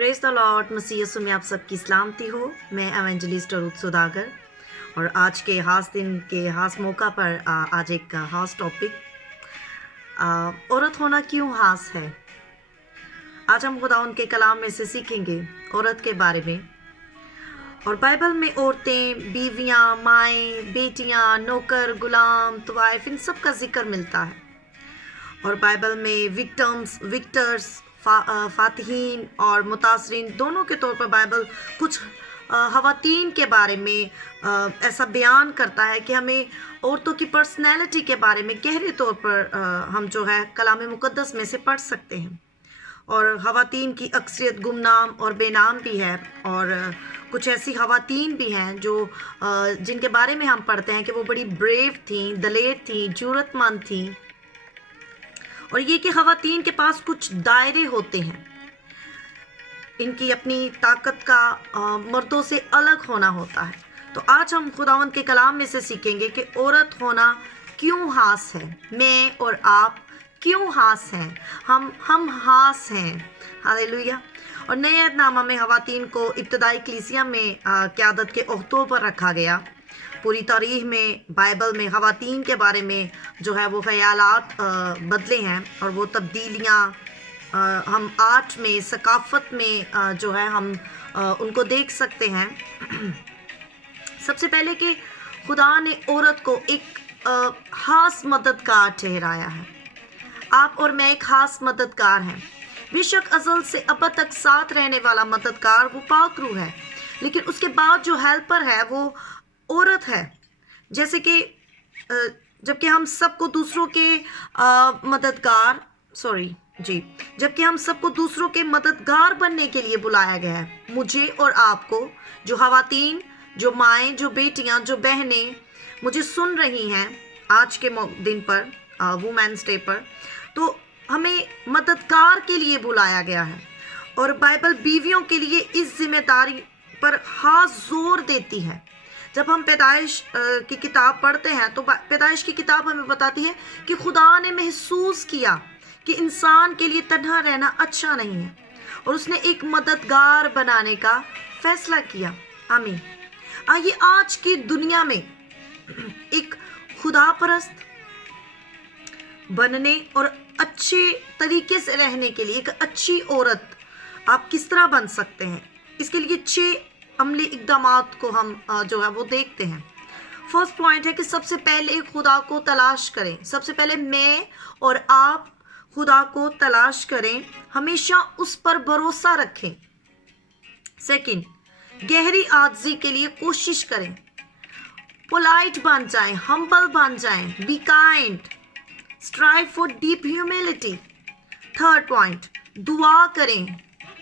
Praise the Lord. मसीह यीशु में आप सबकी सलामती हो। मैं एवेंजलिस्ट रुथ सुधाकर और आज के खास दिन के खास मौका पर आज एक खास टॉपिक, औरत होना क्यों खास है। आज हम खुदा उनके कलाम में से सीखेंगे औरत के बारे में। और बाइबल में औरतें, बीवियां, माएँ, बेटियां, नौकर, गुलाम, तवाइफ, इन सब का जिक्र मिलता है। और बाइबल में विक्टर्स, फातिहीन और मुतासरीन दोनों के तौर पर बाइबल कुछ ख़वातीन के बारे में ऐसा बयान करता है कि हमें औरतों की पर्सनैलिटी के बारे में गहरे तौर पर हम जो है कलाम मुक़द्दस में से पढ़ सकते हैं। और ख़वातीन की अक्सरियत गुमनाम और बेनाम भी है, और कुछ ऐसी ख़वातीन भी हैं जो जिनके बारे में हम पढ़ते हैं कि वो बड़ी ब्रेव थी, दलेर थी, ज़रूरतमंद थी। और ये कि ख़वातीन के पास कुछ दायरे होते हैं, इनकी अपनी ताकत का मर्दों से अलग होना होता है। तो आज हम खुदावंद के कलाम में से सीखेंगे कि औरत होना क्यों खास है। मैं और आप क्यों खास हैं, हम खास हैं। हालेलुया। और नए अहदनामा में ख़वातीन को इब्तदाई कलीसिया में क़यादत के ओहदों पर रखा गया। पूरी तारीख़ में बाइबल में ख़वातीन के बारे में जो है वो ख़यालात बदले हैं, और वो तब्दीलियाँ हम आर्ट में, सकाफ़त में जो है हम उनको देख सकते हैं। सबसे पहले कि खुदा ने औरत को एक ख़ास मददगार ठहराया है। आप और मैं एक ख़ास मददगार हैं। बेशक अज़ल से अब तक साथ रहने वाला मददगार वो पाक रूह है, लेकिन उसके बाद जो हेल्पर है वो औरत है। जैसे कि जबकि हम सबको दूसरों के जबकि हम सबको दूसरों के मददगार बनने के लिए बुलाया गया है। मुझे और आपको, जो ख़वातीन, जो माएँ, जो बेटियां, जो बहनें मुझे सुन रही हैं आज के दिन पर, वुमेन्स डे पर, तो हमें मददगार के लिए बुलाया गया है। और बाइबल बीवियों के लिए इस जिम्मेदारी पर ख़ास जोर देती है। जब हम पैदाइश की किताब पढ़ते हैं तो पैदाइश की किताब हमें बताती है कि खुदा ने महसूस किया कि इंसान के लिए तन्हा रहना अच्छा नहीं है, और उसने एक मददगार बनाने का फैसला किया। आमीन। आइए आज की दुनिया में एक खुदा परस्त बनने और अच्छे तरीके से रहने के लिए एक अच्छी औरत आप किस तरह बन सकते हैं, इसके लिए 6 अमली इक़दामात को हम जो है वो देखते हैं। फर्स्ट पॉइंट है कि सबसे पहले खुदा को तलाश करें। सबसे पहले मैं और आप खुदा को तलाश करें, हमेशा उस पर भरोसा रखें। सेकंड, गहरी आजिज़ी के लिए कोशिश करें। पोलाइट बन जाएं, हम्बल बन जाएं, be kind, strive for deep humility. Third point, दुआ करें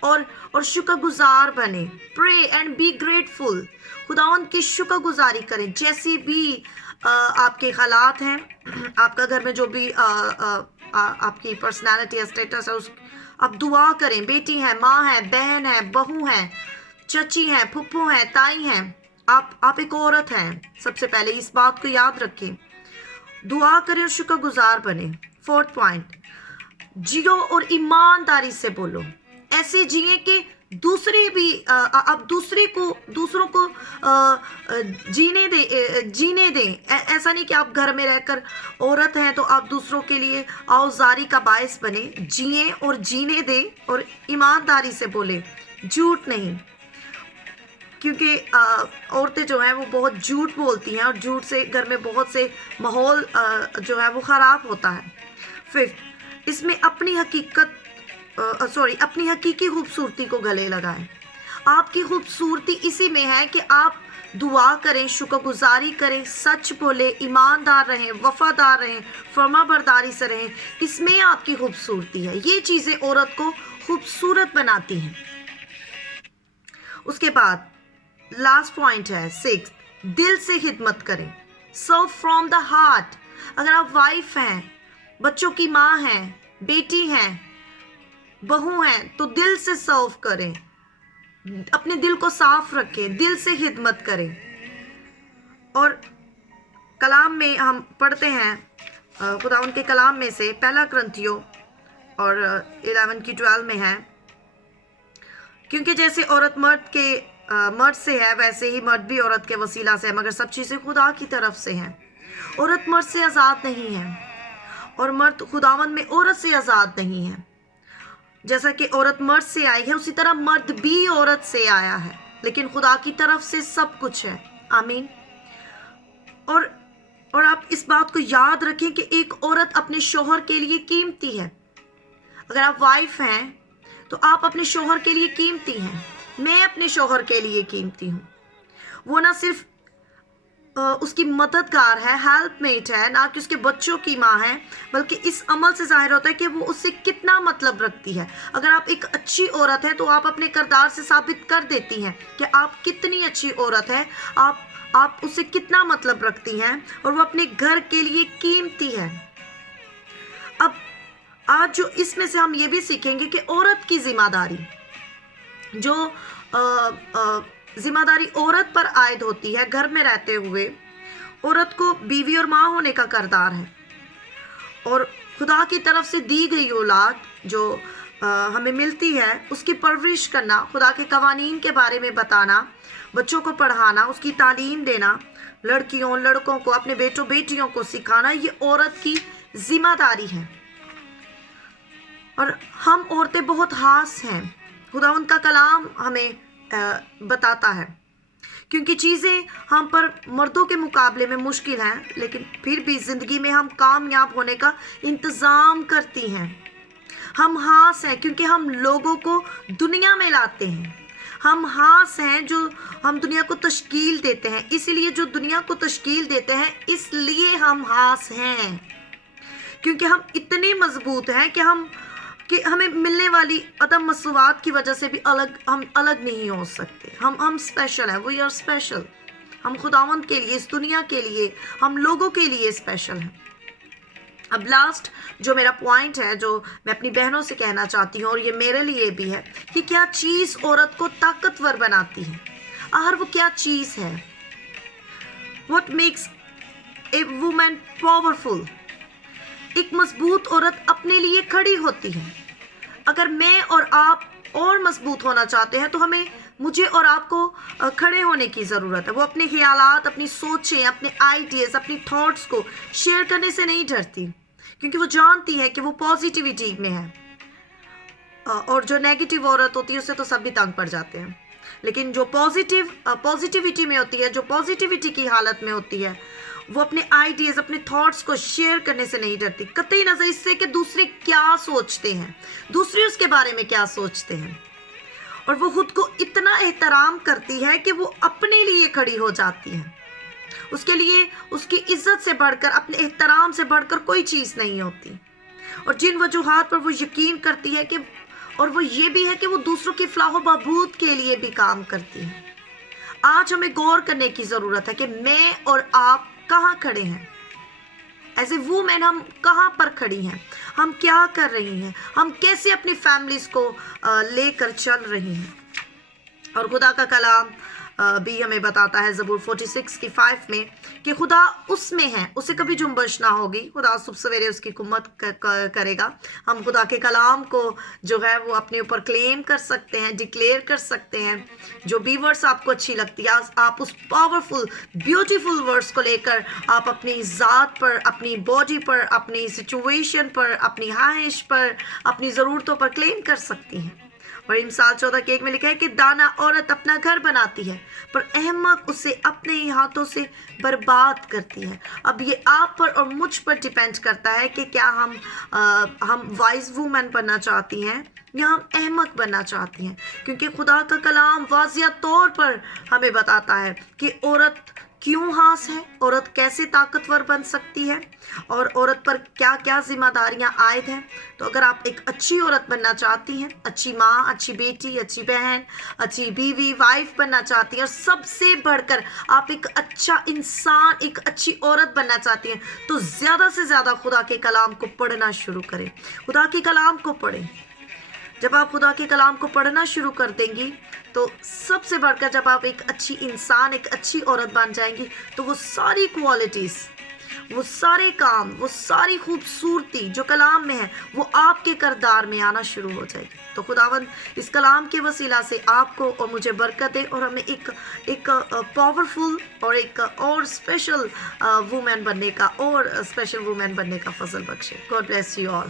और शुक्रगुजार बने। Pray and be grateful. खुदावंद की शुक्रगुजारी करें जैसी भी आपके हालात हैं, आपका घर में जो भी आपकी पर्सनालिटी या स्टेटस है, उस आप दुआ करें। बेटी है, माँ है, बहन है, बहू है, चची है, फुप्पू है, ताई हैं, आप एक औरत हैं। सबसे पहले इस बात को याद रखें, दुआ करें और शुक्रगुजार बने। फोर्थ पॉइंट, जियो और ईमानदारी से बोलो। ऐसे जिए कि दूसरे भी आप दूसरों को जीने दें। ऐसा नहीं कि आप घर में रहकर औरत हैं तो आप दूसरों के लिए आउजारी का बायस बने। जिए और जीने दें और ईमानदारी से बोले, झूठ नहीं। क्योंकि औरतें जो हैं वो बहुत झूठ बोलती हैं, और झूठ से घर में बहुत से माहौल जो है वो ख़राब होता है। फिफ्थ, इसमें अपनी हकीकी खूबसूरती को गले लगाएं। आपकी खूबसूरती इसी में है कि आप दुआ करें, शुक्रगुजारी करें, सच बोले, ईमानदार रहें, वफादार रहें, फर्माबरदारी से रहें। इसमें आपकी खूबसूरती है। ये चीज़ें औरत को खूबसूरत बनाती हैं। उसके बाद लास्ट पॉइंट है 6, दिल से खिदमत करें। Serve from the heart. अगर आप वाइफ हैं, बच्चों की माँ हैं, बेटी हैं, बहू हैं, तो दिल से सर्व करें, अपने दिल को साफ रखें, दिल से खिदमत करें। और कलाम में हम पढ़ते हैं, खुदा उनके कलाम में से 1 कुरिन्थियों और 11 की 12 में है क्योंकि जैसे औरत मर्द से है, वैसे ही मर्द भी औरत के वसीला से है, मगर सब चीज़ें खुदा की तरफ से हैं। औरत मर्द से आज़ाद नहीं है और मर्द खुदावंद में औरत से आज़ाद नहीं है। जैसा कि औरत मर्द से आई है, उसी तरह मर्द भी औरत से आया है, लेकिन खुदा की तरफ से सब कुछ है। आमीन। और आप इस बात को याद रखें कि एक औरत अपने शौहर के लिए कीमती है। अगर आप वाइफ हैं तो आप अपने शौहर के लिए कीमती हैं। मैं अपने शौहर के लिए कीमती हूँ। वो ना सिर्फ उसकी मददगार है, हेल्पमेट है, ना कि उसके बच्चों की माँ है, बल्कि इस अमल से जाहिर होता है कि वो उससे कितना मतलब रखती है। अगर आप एक अच्छी औरत है तो आप अपने किरदार से साबित कर देती हैं कि आप कितनी अच्छी औरत है, आप उससे कितना मतलब रखती हैं और वो अपने घर के लिए कीमती है। अब आज जो इसमें से हम ये भी सीखेंगे कि औरत की जिम्मेदारी, जो जिम्मेदारी औरत पर आयद होती है घर में रहते हुए, औरत को बीवी और माँ होने का किरदार है। और खुदा की तरफ से दी गई औलाद जो हमें मिलती है, उसकी परवरिश करना, खुदा के कवानीन के बारे में बताना, बच्चों को पढ़ाना, उसकी तालीम देना, लड़कियों लड़कों को, अपने बेटों बेटियों को सिखाना, ये औरत की जिम्मेदारी है। और हम औरतें बहुत खास हैं। खुदा उनका कलाम हमें बताता है, क्योंकि चीज़ें हम पर मर्दों के मुकाबले में मुश्किल हैं, लेकिन फिर भी ज़िंदगी में हम कामयाब होने का इंतज़ाम करती हैं। हम खास हैं क्योंकि हम लोगों को दुनिया में लाते हैं। हम खास हैं जो हम दुनिया को तश्कील देते हैं, इसीलिए जो दुनिया को तश्कील देते हैं, इसलिए हम खास हैं, क्योंकि हम इतने मजबूत हैं कि हमें मिलने वाली अदम मसवात की वजह से भी हम अलग नहीं हो सकते। हम स्पेशल हैं। We are special. हम खुदावंद के लिए, इस दुनिया के लिए, हम लोगों के लिए स्पेशल हैं। अब लास्ट जो मेरा पॉइंट है, जो मैं अपनी बहनों से कहना चाहती हूँ, और ये मेरे लिए भी है, कि क्या चीज़ औरत को ताकतवर बनाती है। आखिर वो क्या चीज़ है? What makes a woman powerful? एक मजबूत औरत अपने लिए खड़ी होती है। अगर मैं और आप और मजबूत होना चाहते हैं तो मुझे और आपको खड़े होने की ज़रूरत है। वो अपने ख्यालात, अपनी सोचें, अपने आइडियाज़, अपनी थॉट्स को शेयर करने से नहीं डरती, क्योंकि वो जानती है कि वो पॉजिटिविटी में है। और जो नेगेटिव औरत होती है उससे तो सब भी तंग पड़ जाते हैं, लेकिन जो पॉजिटिविटी में होती है, जो पॉजिटिविटी की हालत में होती है, वो अपने आइडियाज़, अपने थॉट्स को शेयर करने से नहीं डरती, कतई नज़र इससे कि दूसरे क्या सोचते हैं, दूसरे उसके बारे में क्या सोचते हैं। और वो खुद को इतना एहतराम करती है कि वो अपने लिए खड़ी हो जाती है। उसके लिए उसकी इज्जत से बढ़कर, अपने एहतराम से बढ़कर कोई चीज़ नहीं होती। और जिन वजूहात पर वो यकीन करती है कि, और वो ये भी है कि वो दूसरों की फलाह बहबूद के लिए भी काम करती है। आज हमें गौर करने की ज़रूरत है कि मैं और आप कहाँ खड़े हैं। एज ए वूमेन हम कहाँ पर खड़ी हैं, हम क्या कर रही हैं, हम कैसे अपनी फैमिलीज़ को लेकर चल रही हैं। और खुदा का कलाम भी हमें बताता है ज़बूर 46 की 5 में कि खुदा उसमें है, उसे कभी जुम्बश ना होगी। खुदा सुबह सवेरे उसकी कुम्मत करेगा। हम खुदा के कलाम को जो है वो अपने ऊपर क्लेम कर सकते हैं, डिक्लेयर कर सकते हैं। जो भी वर्ड्स आपको अच्छी लगती है, आप उस पावरफुल ब्यूटीफुल वर्ड्स को लेकर आप अपनी ज़ात पर, अपनी बॉडी पर, अपनी सिचुएशन पर, अपनी ख्वाहिश पर, अपनी ज़रूरतों पर क्लेम कर सकती हैं। और इमसाल 14:1 में लिखा है कि दाना औरत अपना घर बनाती है, पर अहमक उसे अपने ही हाथों से बर्बाद करती है। अब ये आप पर और मुझ पर डिपेंड करता है कि क्या हम वाइज वूमेन बनना चाहती हैं या हम अहमक बनना चाहती हैं, क्योंकि खुदा का कलाम वाज़िया तौर पर हमें बताता है कि औरत क्यों खास है, औरत कैसे ताकतवर बन सकती है और औरत पर क्या क्या जिम्मेदारियां आयद हैं। तो अगर आप एक अच्छी औरत बनना चाहती हैं, अच्छी माँ, अच्छी बेटी, अच्छी बहन, अच्छी बीवी, वाइफ बनना चाहती हैं, और सबसे बढ़कर आप एक अच्छा इंसान, एक अच्छी औरत बनना चाहती हैं, तो ज़्यादा से ज़्यादा खुदा के कलाम को पढ़ना शुरू करें। खुदा के कलाम को पढ़ें। जब आप खुदा के कलाम को पढ़ना शुरू कर देंगी तो सबसे बढ़कर जब आप एक अच्छी इंसान, एक अच्छी औरत बन जाएंगी, तो वो सारी क्वालिटीज़, वो सारे काम, वो सारी खूबसूरती जो कलाम में है, वो आपके किरदार में आना शुरू हो जाएगी। تو خداوند اس کلام کے وسیلہ سے آپ کو اور مجھے برکت دے اور ہمیں ایک پاورفل اور ایک اور اسپیشل وومین بننے کا فضل بخشے. God bless you all.